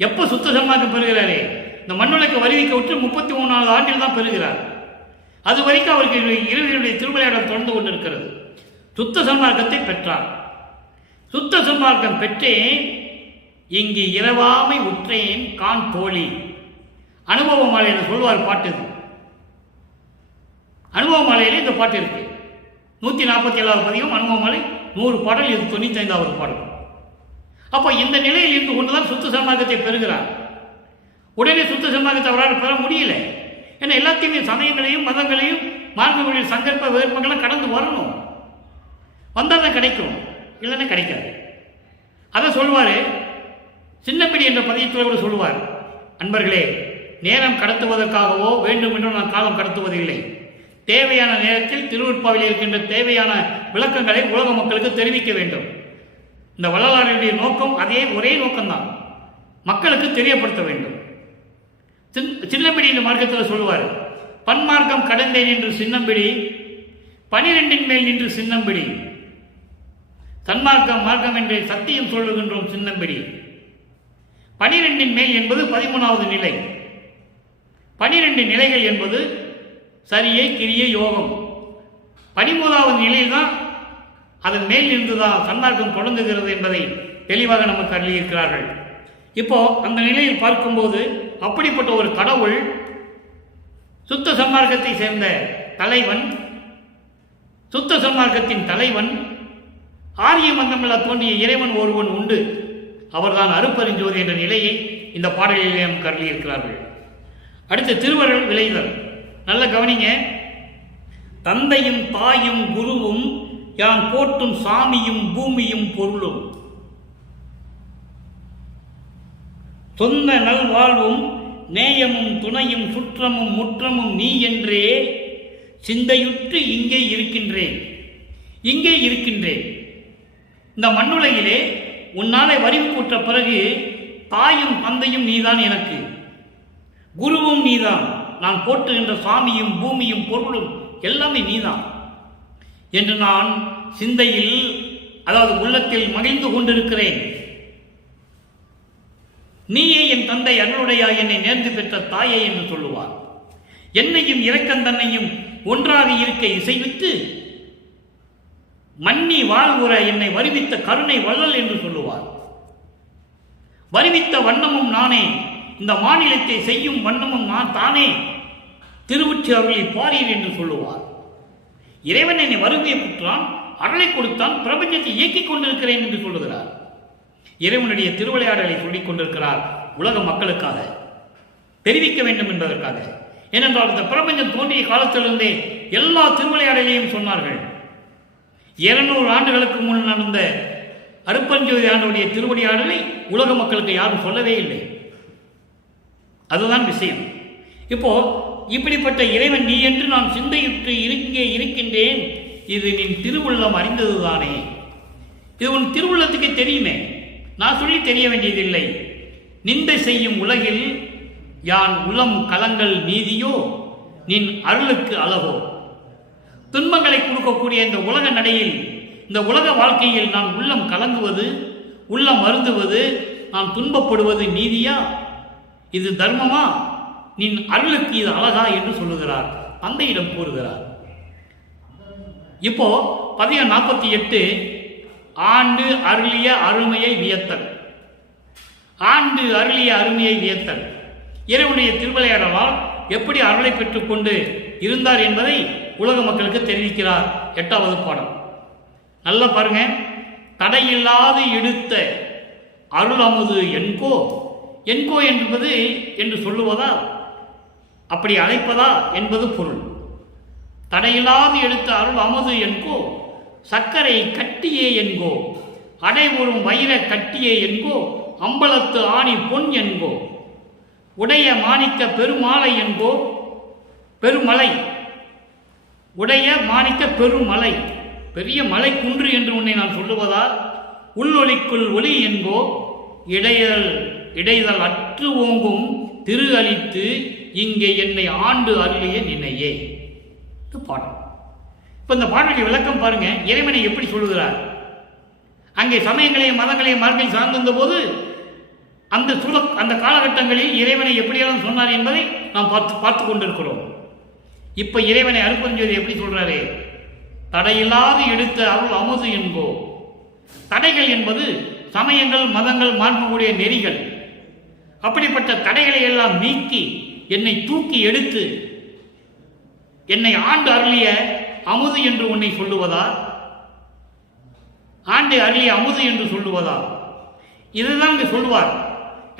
எப்போ சுத்த சன்மார்க்கம் பெறுகிறாரே? இந்த மண்ணுலக வருவிக்க விட்டு 33வது ஆண்டில் தான் பெறுகிறார். அது வரைக்கும் அவருக்கு இறைவனுடைய திருவிளையாடல் தொடர்ந்து கொண்டிருக்கிறது. சுத்த சன்மார்க்கத்தை பெற்றார். சுத்த சன்மார்க்கம் பெற்றேன், இங்கு இரவாமை உற்றேன் கான் தோழி. அனுபவ மாலையில் சொல்வார் பாட்டு. அனுபவ மாலையிலே இந்த பாட்டு இருக்கு. 147வது பதிகம் அனுபவ மாலை 100 பாடல், இது 95வது பாடல். அப்போ இந்த நிலையில் இருந்து கொண்டுதான் சுத்த சன்மார்க்கத்தை பெறுகிறார். உடனே சுத்த சன்மார்க்கத்தை அவரால் பெற முடியல. ஏன்னா எல்லாத்தையுமே சமயங்களையும் மதங்களையும் மார்க்கங்களையும் சங்கற்ப வேறுபங்களையும் கடந்து வரணும். வந்தால் தான் கிடைக்கும், இல்லைன்னா கிடைக்காது. அதை சொல்லுவார். சின்னப்பிடி என்ற பதியத்தில் கூட சொல்லுவார், அன்பர்களே, நேரம் கடத்துவதற்காகவோ வேண்டுமென்றும் நான் காலம் கடத்துவதில்லை. தேவையான நேரத்தில் திருவருட்பாவில் இருக்கின்ற தேவையான விளக்கங்களை உலக மக்களுக்கு தெரிவிக்க வேண்டும். இந்த வள்ளலாருடைய நோக்கம் ஒரே நோக்கம்தான், மக்களுக்கு தெரியப்படுத்த வேண்டும். சின்னம்பிடி இந்த மார்க்கத்தில் சொல்லுவார், பன்மார்க்கம் கடந்தேன் என்று சின்னம்பிடி, 12 மேல் நின்று சின்னம்பிடி, சன்மார்க்கம் மார்க்கம் என்று சத்தியம் சொல்லுகின்றோம் சின்னம்பிடி. 12 மேல் என்பது 13வது நிலை. 12 நிலைகள் என்பது சரியை கிரியை யோகம். 13வது நிலையில் தான் அதன் மேல் இருந்துதான் சன்மார்க்கம் தொடங்குகிறது என்பதை தெளிவாக நமக்கு அருளியிருக்கிறார்கள். இப்போ அந்த நிலையில் பார்க்கும்போது அப்படிப்பட்ட ஒரு கடவுள், சுத்த சன்மார்க்கத்தை சேர்ந்த தலைவன், சுத்த சன்மார்க்கத்தின் தலைவன், ஆரிய மந்தமில்லா தோன்றிய இறைவன் ஒருவன் உண்டு, அவர்தான் அருப்பெருஞ்சோதி என்ற நிலையை இந்த பாடலிலே நமக்கு அருளியிருக்கிறார்கள். அடுத்து திருவருள் விளைதல். நல்ல கவனிங்க. தந்தையும் தாயும் குருவும் யான் போற்றும் சாமியும் பூமியும் பொருளும், சொந்த நல்வாழ்வும் நேயமும் துணையும் சுற்றமும் முற்றமும் நீ என்றே சிந்தையுற்று இங்கே இருக்கின்றேன். இந்த மண்ணுலகிலே உன்னாலே வரிவு கூற்ற பிறகு தாயும் தந்தையும் நீதான், எனக்கு குருவும் நீதான், நான் போற்றுகின்ற சாமியும் பூமியும் பொருளும் எல்லாமே நீதான் என்று நான் சிந்தையில், அதாவது உள்ளத்தில் மகிழ்ந்து கொண்டிருக்கிறேன். நீயே என் தந்தை அருளுடையா என்னை நேர்ந்து பெற்ற தாயே என்று சொல்லுவார். என்னையும் இரக்கந்தன்னையும் ஒன்றாக இருக்க இசைவித்து மன்னி வாழ்வுற என்னை வருவித்த கருணை வள்ளல் என்று சொல்லுவார். வருவித்த வண்ணமும் நானே, இந்த மாநிலத்தை செய்யும் வண்ணமும் நான் தானே, திருவுற்றி அருளை பாரீர் என்று சொல்லுவார். இறைவன் என்னை வருவியை புற்றான், அருளை கொடுத்தான், பிரபஞ்சத்தை இயக்கிக் கொண்டிருக்கிறேன் என்று சொல்லுகிறார். இறைவனுடைய திருவிளையாடலை சொல்லிக் கொண்டிருக்கிறார் உலக மக்களுக்காக, தெரிவிக்க வேண்டும் என்பதற்காக. ஏனென்றால் இந்த பிரபஞ்சம் தோன்றிய காலத்திலிருந்தே எல்லா திருவிளையாடலையும் சொன்னார்கள். 200 ஆண்டுகளுக்கு முன் நடந்த அருப்பெருஞ்சோதி ஆண்டவருடைய திருவிளையாடலை உலக மக்களுக்கு யாரும் சொல்லவே இல்லை. அதுதான் விஷயம். இப்போ இப்படிப்பட்ட இறைவன் நீ என்று நான் சிந்தையுற்று இங்கே இருக்கின்றேன், இது நின் திருவுள்ளம் அறிந்ததுதானே. இது உன் திருவுள்ளத்துக்கே தெரியுமே, நான் சொல்லி தெரிய வேண்டியதில்லை. நிந்தை செய்யும் உலகில் யான் உளம் கலங்கள் நீதியோ, நின் அருளுக்கு அழகோ. துன்பங்களை கொடுக்கக்கூடிய இந்த உலக நடையில், இந்த உலக வாழ்க்கையில் நான் உள்ளம் கலங்குவது, உள்ளம் வருந்துவது, நான் துன்பப்படுவது நீதியா? இது தர்மமா? நின் அருளுக்கு இது அழகா என்று சொல்லுகிறார், தந்தையிடம் கூறுகிறார். இப்போ பதிகம் 48, ஆண்டு அருளிய அருமையை வியத்தல். ஆண்டு அருளிய அருமையை வியத்தல். இறைவனுடைய திருவிளையாடலால் எப்படி அருளை பெற்றுக் கொண்டு இருந்தார் என்பதை உலக மக்களுக்கு தெரிவிக்கிறார் 8வது பாடம். நல்லா பாருங்க. தடையில்லாது எடுத்த அருள் அமுது என்கோ. என்கோ என்பது என்று சொல்லுவதா, அப்படி அழைப்பதா என்பது பொருள். தடையில்லாது எடுத்த அருள் அமுது என்கோ, சர்க்கரை கட்டியே என்கோ, அடைவுறும் வைர கட்டியே என்கோ, அம்பலத்து ஆணி பொன் என்கோ, உடைய மாணிக்க பெருமாளை என்கோ. பெருமலை, உடைய மாணிக்க பெருமலை, பெரிய மலை குன்று என்று உன்னை நான் சொல்லுவதால், உள்ளொளிக்குள் ஒளி என்கோ, இடைதல் அற்று ஓங்கும் திரு அளித்து இங்கே என்னை ஆண்டு அருளிய நினையே. பாடம். இப்ப இந்த பாடலுடைய விளக்கம் பாருங்க. இறைவனை எப்படி சொல்லுகிறார்? அங்கே சமயங்களையும் மதங்களையும் மார்க்கை சார்ந்திருந்த போது அந்த காலகட்டங்களில் இறைவனை எப்படியெல்லாம் சொன்னார் என்பதை நாம் பார்த்து கொண்டிருக்கிறோம். இப்ப இறைவனை அருப்பெருஞ்சோதி எப்படி சொல்றாரு? தடையில்லாது எடுத்த அருள் அமுது என்போ. தடைகள் என்பது சமயங்கள் மதங்கள் மாற்றக்கூடிய நெறிகள். அப்படிப்பட்ட தடைகளை எல்லாம் நீக்கி என்னை தூக்கி எடுத்து என்னை ஆண்டு அருளிய அமுது என்று உன்னை சொல்லுவதா? ஆண்டு அருளிய அமுது என்று சொல்லுவதா? இதுதான் இங்கு சொல்லுவார்.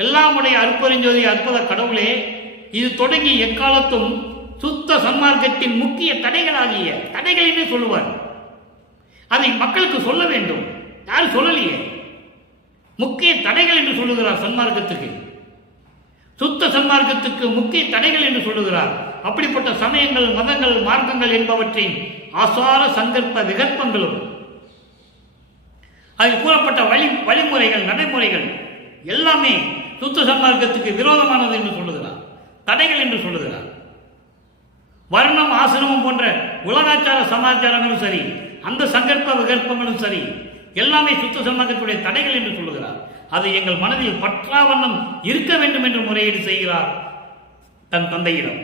எல்லாமுடைய அருப்பெருஞ்சோதி அற்புத கடவுளே, இது தொடங்கி எக்காலத்தும் சுத்த சன்மார்க்கத்தின் முக்கிய தடைகளாகிய தடைகள் என்று சொல்லுவார். அதை மக்களுக்கு சொல்ல வேண்டும். யாரும் சொல்லலையே. முக்கிய தடைகள் என்று சொல்லுகிறார் சன்மார்க்கத்துக்கு, சுத்த சன்மார்க்கத்துக்கு முக்கிய தடைகள் என்று சொல்லுகிறார். அப்படிப்பட்ட சமயங்கள், மதங்கள், மார்க்கங்கள் என்பவற்றின் ஆசார சங்கற்ப விகற்பங்களும் அதில் கூறப்பட்ட வழிமுறைகள், நடைமுறைகள் எல்லாமே சுத்த சன்மார்க்கத்துக்கு விரோதமானது என்று சொல்லுகிறார், தடைகள் என்று சொல்லுகிறார். வர்ணம், ஆசிரமம் போன்ற உலகாச்சார சமாச்சாரங்களும் சரி, அந்த சங்கற்ப விகற்பங்களும் சரி, எல்லாமே சுத்த சன்மார்க்கத்துடைய தடைகள் என்று சொல்லுகிறார். அது எங்கள் மனதில் பற்றாவண்ணம் இருக்க வேண்டும் என்று முறையீடு செய்கிறார் தன் தந்தையிடம்.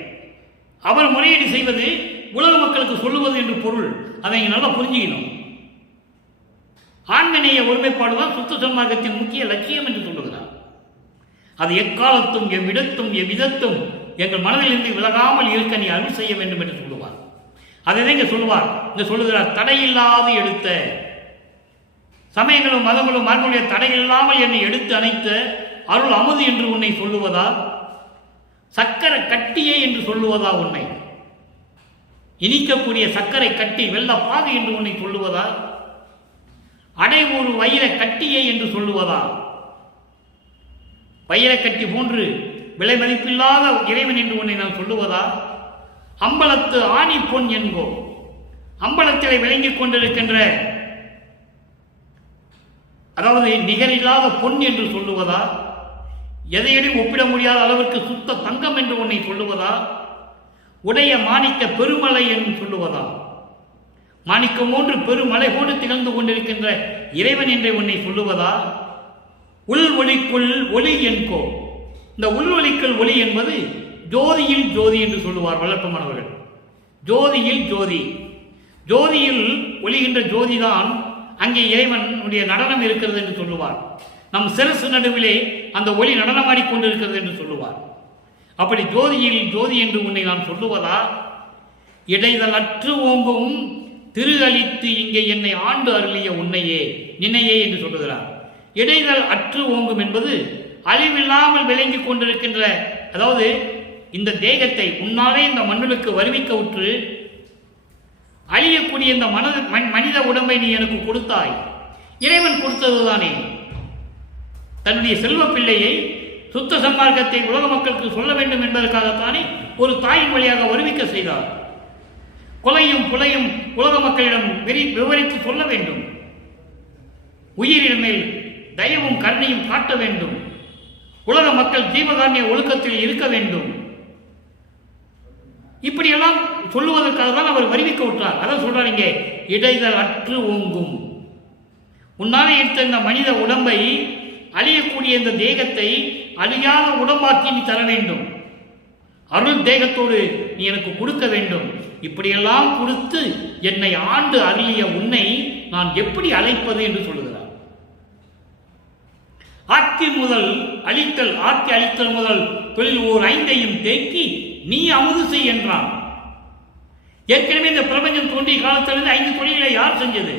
அவர் முறையீடு செய்வது உலக மக்களுக்கு சொல்லுவது என்று பொருள். அதை நல்லா புரிஞ்சுக்கணும். ஆன்மநேய ஒருமைப்பாடுதான் சுத்த சன்மார்க்கத்தின் முக்கிய லட்சியம் என்று சொல்லுகிறார். அது எக்காலத்தும், எவ்விடத்தும், எவ்விதத்தும் எங்கள் மனதிலிருந்து விலகாமல் இருக்க நீ அருள் செய்ய வேண்டும் என்று சொல்லுவார். அதை இங்க சொல்லுவார். இங்க சொல்லுகிறார், தடையில்லாது எடுத்த சமயங்களும் மதங்களும் மார்க்கங்களுடைய தடையில்லாமல் என்னை எடுத்து அணைத்த அருள் அமுது என்று உன்னை சொல்லுவதா, சக்கரை கட்டியே என்று சொல்லுவதா, உன்னை இனிக்கக்கூடிய சக்கரை கட்டி வெள்ளப்பாகு என்று உன்னை சொல்லுவதா, அடைவூறு வைர கட்டியே என்று சொல்லுவதா, வைரக்கட்டி போன்று விலை மதிப்பில்லாத இறைவன் என்று உன்னை நான் சொல்லுவதா, அம்பலத்து ஆணி பொன் என்போ, அம்பலத்திலே விளங்கிக் கொண்டிருக்கின்ற அதாவது நிகரில்லாத பொன் என்று சொல்லுவதா, எதையடி ஒப்பிட முடியாத அளவிற்கு சுத்த தங்கம் என்று உன்னை சொல்லுவதா, உடைய மாணிக்க பெருமலை என்று சொல்லுவதா, மாணிக்கம் போன்று பெருமலை போன்று திகழ்ந்து கொண்டிருக்கின்ற இறைவன் என்று உன்னை சொல்லுவதா, உள் ஒளிக்குள் ஒளி என்கோ. இந்த உள் ஒளிக்குள் ஒளி என்பது ஜோதியில் ஜோதி என்று சொல்லுவார் வல்லப்பமானவர்கள். ஜோதியில் ஜோதி, ஜோதியில் ஒளிகின்ற ஜோதிதான் அங்கே இறைவனுடைய நடனம் இருக்கிறது என்று சொல்லுவார். நம் சிரசு நடுவிலே அந்த ஒளி நடனமாடிக்கொண்டிருக்கிறது என்று சொல்லுவார். அப்படி ஜோதியில் ஜோதி என்று உன்னை நான் சொல்லுவதா, இடைதல் அற்று ஓங்கும் திரு அளித்து இங்கே என்னை ஆண்டு அருளிய உன்னையே நினையே என்று சொல்லுகிறார். இடைதல் அற்று ஓங்கும் என்பது அழிவில்லாமல் விளங்கிக் கொண்டிருக்கின்ற, அதாவது இந்த தேகத்தை உன்னாலே இந்த மண்ணுக்கு வருவிக்க உற்று அழியக்கூடிய இந்த மனித உடம்பை நீ எனக்கு கொடுத்தாய். இறைவன் கொடுத்ததுதானே. தன்னுடைய செல்வ பிள்ளையை சுத்த சன்மார்க்கத்தை உலக மக்களுக்கு சொல்ல வேண்டும் என்பதற்காகத்தானே ஒரு தாயின் வழியாக வருவிக்க செய்தார். கொலையும் புலையும் உலக மக்களிடம் விவரித்து சொல்ல வேண்டும். உயிரின் மேல் தயவும் கருணையும் காட்ட வேண்டும். உலக மக்கள் ஜீவகாரண்ய ஒழுக்கத்தில் இருக்க வேண்டும். இப்படியெல்லாம் சொல்லுவதற்காக தான் அவர் வருவிக்க விட்டார். அதான் சொல்றார் இங்கே, இடைதல் அற்று ஓங்கும். உன்னாலே எடுத்த இந்த மனித உடம்பை, அழியக்கூடிய இந்த தேகத்தை அழியாத உடம்பாக்கி நீ தர வேண்டும். அருள் தேகத்தோடு நீ எனக்கு கொடுக்க வேண்டும். இப்படியெல்லாம் கொடுத்து என்னை ஆண்டு அருளிய உன்னை நான் எப்படி அழைப்பது என்று சொல்லுகிறார். ஆட்சி முதல் அழித்தல், ஆட்சி அழித்தல் முதல் தொழில் ஓர் ஐந்தையும் தேக்கி நீ அமுது செய் என்றான். ஏற்கனவே இந்த பிரபஞ்சம் தோன்றிய காலத்திலிருந்து 5 தொழில்களை யார் செஞ்சது?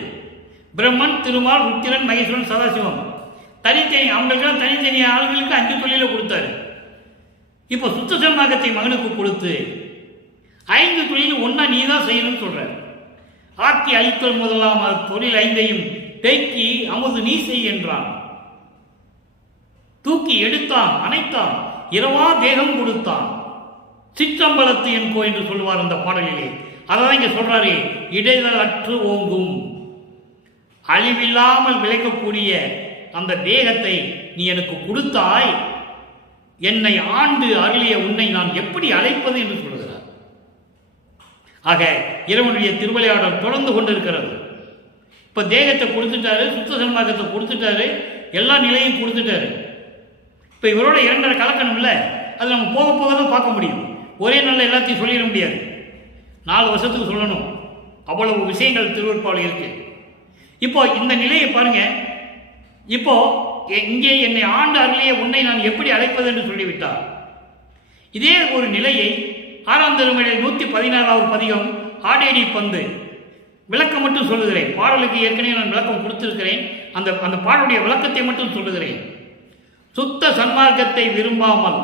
பிரம்மன், திருமால், ருத்திரன், மகேஸ்வரன், சதாசிவம். தனித்தனி அவங்களுக்கெல்லாம் தனித்தனி ஆளுகளுக்கு 5 தொழிலை கொடுத்தாரு. இப்போ சுத்த சன்மார்க்கத்தை மகனுக்கு கொடுத்து 5 தொழில் ஒன்னா நீ தான் செய்யணும்னு சொல்ற. ஆட்சி அழித்தல் முதலாம் தொழில் 5ஐயும் தேக்கி அமுது நீ செய் என்றான். தூக்கி எடுத்தான், அணைத்தான், இரவா தேகம் கொடுத்தான். சிற்றம்பலத்து என்கோ என்று சொல்லுவார் அந்த பாடலிலே. அதான் இங்க சொல்றாரு, இடைதல் அற்று ஓங்கும், அழிவில்லாமல் விளைக்கக்கூடிய அந்த தேகத்தை நீ எனக்கு கொடுத்தாய். என்னை ஆண்டு அருளிய உன்னை நான் எப்படி அழைப்பது என்று சொல்லுகிறார். ஆக இறைவனுடைய திருவிளையாடல் தொடர்ந்து கொண்டிருக்கிறது. இப்ப தேகத்தை கொடுத்துட்டாரு, சுத்த சன்மார்க்கத்தை கொடுத்துட்டாரு, எல்லா நிலையும் கொடுத்துட்டாரு. இப்ப இவரோட 2.5 கலக்கணும் இல்ல, அது நம்ம போக போக தான் பார்க்க முடியும். ஒரே நாளில் எல்லாத்தையும் சொல்லிட முடியாது. 4 வருஷத்துக்கு சொல்லணும். அவ்வளவு விஷயங்கள் திருவருட்பாவில் இருக்கு. இப்போ இந்த நிலையை பாருங்க. இப்போ இங்கே என்னை ஆண்டு அருளிய உன்னை நான் எப்படி அழைப்பது என்று சொல்லிவிட்டார். இதே ஒரு நிலையை 6ஆம் திருமுறையில் 116வது பதிகம் ஆடேடி பந்து விளக்கம் மட்டும் சொல்லுகிறேன். பாடலுக்கு ஏற்கனவே நான் விளக்கம் கொடுத்திருக்கிறேன். அந்த பாடலுடைய விளக்கத்தை மட்டும் சொல்லுகிறேன். சுத்த சன்மார்க்கத்தை விரும்பாமல்,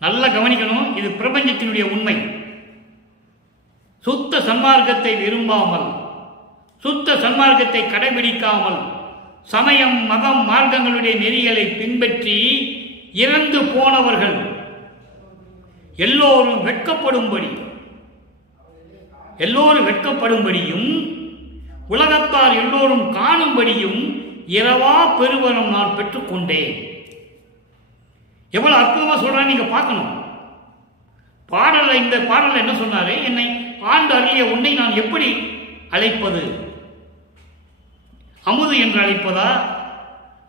நல்லா கவனிக்கணும், இது பிரபஞ்சத்தினுடைய உண்மை. சுத்த சன்மார்க்கத்தை விரும்பாமல் சுத்த சன்மார்க்கத்தை கடைபிடிக்காமல் சமயம் மதம் மார்க்கங்களுடைய நெறிகளை பின்பற்றி இறந்து போனவர்கள் எல்லோரும் வெட்கப்படும்படியும் உலகத்தார் எல்லோரும் காணும்படியும் இரவா பெருவரம் நான் பெற்றுக்கொண்டேன். எவ்வளவு அற்புதமா சொல்றான்னு நீங்க பார்க்கணும். இந்த பாடல்ல என்ன சொன்னாரு? என்னை ஆண்டு அருளிய உன்னை நான் எப்படி அழைப்பது? அமுது என்று அழைப்பதா?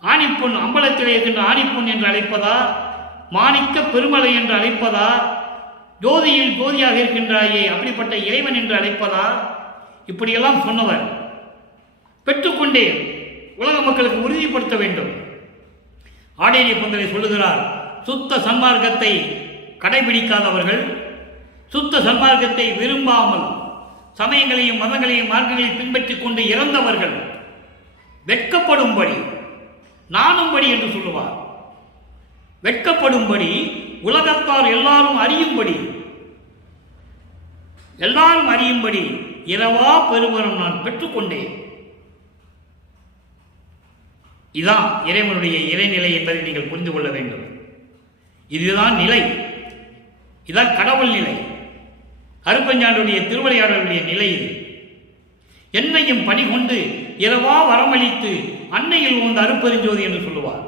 ஆணிப்பொன் அம்பலத்திலே இருக்கின்ற ஆணிப்பொன் என்று அழைப்பதா? மாணிக்க பெருமலை என்று அழைப்பதா? ஜோதியில் ஜோதியாக இருக்கின்றாயே அப்படிப்பட்ட இறைவன் என்று அழைப்பதா? இப்படியெல்லாம் சொன்னவர். பெற்றுக்கொண்டே உலக மக்களுக்கு உறுதிப்படுத்த வேண்டும். ஆடேனிய பந்தரை சொல்லுகிறார், சுத்த சன்மார்க்கத்தை கடைபிடிக்காதவர்கள், சுத்த சன்மார்க்கத்தை விரும்பாமல் சமயங்களையும் மதங்களையும் மார்க்கங்களையும் பின்பற்றிக் கொண்டு இறந்தவர்கள் வெட்கப்படும்படி நானும்படி என்று சொல்லுவார். வெட்கப்படும்படி உலகத்தார் எல்லாரும் அறியும்படி இரவா பெருவரம் நான் பெற்றுக்கொண்டேன். இதுதான் இறைவனுடைய இறைநிலை என்பதை நீங்கள் புரிந்து கொள்ள வேண்டும். இதுதான் நிலை, இதுதான் கடவுள் நிலை, அருப்பஞ்சாண்டுடைய திருவிளையாடலுடைய நிலை. இது என்னையும் பணி கொண்டு இரவா வரமளித்து அன்னையில் உந்த அருப்பெருஞ்சோதி என்று சொல்லுவார்.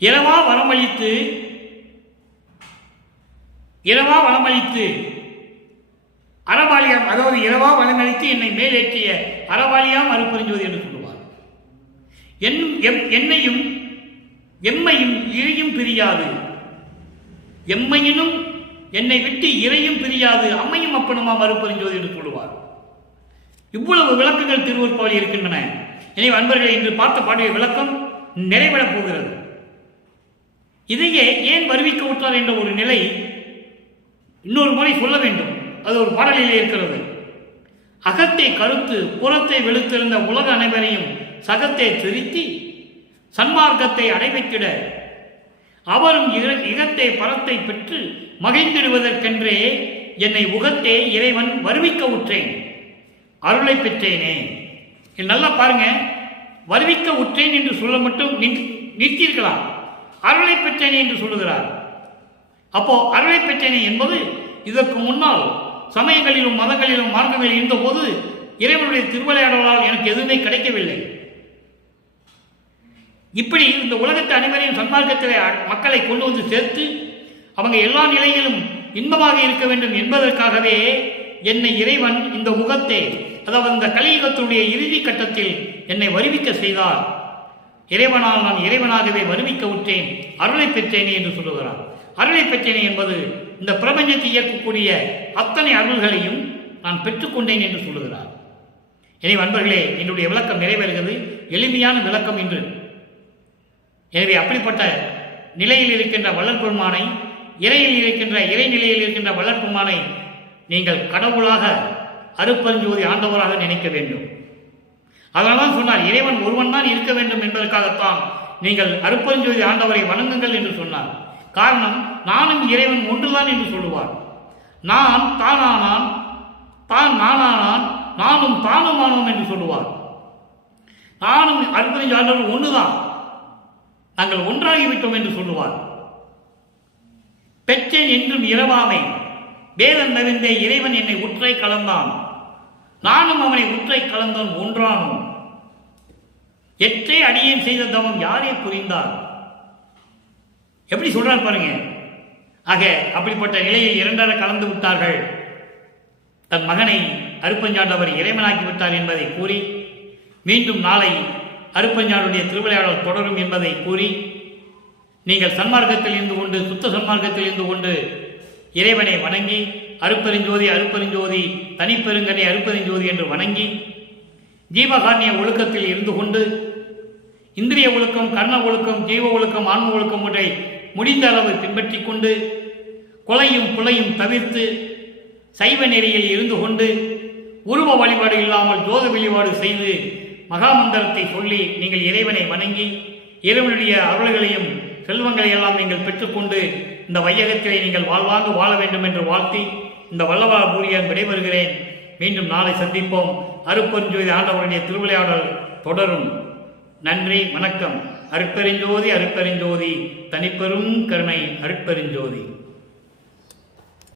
இரவா வரமளித்து அறவாளியாம், அதாவது இரவா வரமளித்து என்னை மேலேற்றிய அறவாளியாம் அருப்பெருஞ்சோதி என்று சொல்லுவார். என்னையும் எம்மையும் இறையும் பிரியாது, எம்மையினும் என்னை விட்டு இறையும் பிரியாது அம்மையும் அப்பனுமாம் அருப்பெருஞ்சோதி என்று சொல்லுவார். இவ்வளவு விளக்கங்கள் திருவருட்பாவில் இருக்கின்றன. எனவே அன்பர்களை இன்று பார்த்த பாடிய விளக்கம் நிறைவேறப் போகிறது. இதையே ஏன் வருவிக்க விட்டார் என்ற ஒரு நிலை இன்னொரு முறை சொல்ல வேண்டும். அது ஒரு பாடலிலே இருக்கிறது. அகத்தை கருத்து புறத்தை வெளுத்திருந்த உலக அனைவரையும் சகத்தை திருத்தி சன்மார்க்கத்தை அடைவைத்திட அவரும் இகத்தை பரத்தை பெற்று மகிழ்ந்திடுவதற்கென்றே என்னை உகத்தே இறைவன் வருவிக்க உற்றேன், அருளை பெற்றேனே. நல்லா பாருங்க, வருவிக்க உற்றேன் என்று சொல்ல மட்டும் நிறுத்தியிருக்கலாம். அருளை பெற்றேனே என்று சொல்லுகிறார். அப்போ அருளை பெற்றேனே என்பது இதற்கு முன்னால் சமயங்களிலும் மதங்களிலும் மார்க்கங்களில் இருந்தபோது இறைவனுடைய திருவிளையாடலால் எனக்கு எதுவுமே கிடைக்கவில்லை. இப்படி இந்த உலகத்தை அனைவரையும் சன்மார்க்கத்திலே மக்களை கொண்டு வந்து சேர்த்து அவங்க எல்லா நிலையிலும் இன்பமாக இருக்க வேண்டும் என்பதற்காகவே என்னை இறைவன் இந்த முகத்தை, அதாவது இந்த கலியுகத்தினுடைய இறுதி கட்டத்தில் என்னை வருவிக்க செய்தார். இறைவனால் நான் இறைவனாகவே வருவிக்க விட்டேன், அருளை பெற்றேனே என்று சொல்லுகிறார். அருளை பெற்றேனே என்பது இந்த பிரபஞ்சத்தை இயக்கக்கூடிய அத்தனை அருள்களையும் நான் பெற்றுக்கொண்டேன் என்று சொல்லுகிறார். எனவே அன்பர்களே, என்னுடைய விளக்கம் நிறைவேறுகிறது. எளிமையான விளக்கம் என்று. எனவே அப்படிப்பட்ட நிலையில் இருக்கின்ற வளர்ப்பெருமானை, இறையில் இருக்கின்ற இறைநிலையில் இருக்கின்ற வளர்ப்பெருமானை நீங்கள் கடவுளாக அருப்பெருஞ்சோதி ஆண்டவராக நினைக்க வேண்டும். அதனால்தான் சொன்னார், இறைவன் ஒருவன் தான் இருக்க வேண்டும் என்பதற்காகத்தான் நீங்கள் அருப்பெருஞ்சோதி ஆண்டவரை வணங்குங்கள் என்று சொன்னார். காரணம், நானும் இறைவன் ஒன்றுதான் என்று சொல்லுவார். நான் தானானான், தான் நானானான், நானும் தானுமானோம் என்று சொல்லுவார். நானும் அருப்பெருஞ்சோதி ஆண்டவர் ஒன்றுதான், நாங்கள் ஒன்றாகிவிட்டோம் என்று சொல்லுவார். பெற்றேன் என்றும் இரவாமை வேதம் நவிந்தே இறைவன் என்னை உற்றை கலந்தான், நானும் அவனை உற்றை கலந்தான் ஒன்றானோம். எற்றை அடியேன் செய்த தவம் யாரே புரிந்தார். எப்படி சொல்றார் பாருங்க. ஆக அப்படிப்பட்ட நிலையில் இரண்டர கலந்து விட்டார்கள். தன் மகனை அருப்பஞ்சாண்டவர் இறைவனாக்கி விட்டார் என்பதை கூறி, மீண்டும் நாளை அருப்பஞ்சாண்டுடைய திருவிளையாடல் தொடரும் என்பதை கூறி, நீங்கள் சன்மார்க்கத்தில் இருந்து கொண்டு, சுத்த சன்மார்க்கத்தில் இருந்து கொண்டு இறைவனை வணங்கி அருப்பெருஞ்சோதி அருப்பெருஞ்சோதி தனிப்பெருங்கனை அருப்பெருஞ்சோதி என்று வணங்கி, ஜீவகாரணிய ஒழுக்கத்தில் இருந்து கொண்டு இந்திரிய ஒழுக்கம், கர்ண ஒழுக்கம், ஜீவ ஒழுக்கம், ஆன்ம ஒழுக்கம் ஒன்றை முடிந்த அளவு பின்பற்றி கொண்டு கொலையும் புலையும் தவிர்த்து சைவ நெறியில் இருந்து கொண்டு உருவ வழிபாடு இல்லாமல் ஜோத வழிபாடு செய்து மகாமந்திரத்தை சொல்லி நீங்கள் இறைவனை வணங்கி இறைவனுடைய அருள்களையும் செல்வங்களை எல்லாம் நீங்கள் பெற்றுக்கொண்டு இந்த வையகத்திலே நீங்கள் வாழ்வாங்க வாழ வேண்டும் என்று வாழ்த்தி இந்த வல்லவார் பூரியான் விடைபெறுகிறேன். மீண்டும் நாளை சந்திப்போம். அருட்பெருஞ்சோதி ஆண்டவருடைய திருவிளையாடல் தொடரும். நன்றி, வணக்கம். அருட்பெருஞ்சோதி அருட்பெருஞ்சோதி, தனிப்பெரும் கருணை அருட்பெருஞ்சோதி.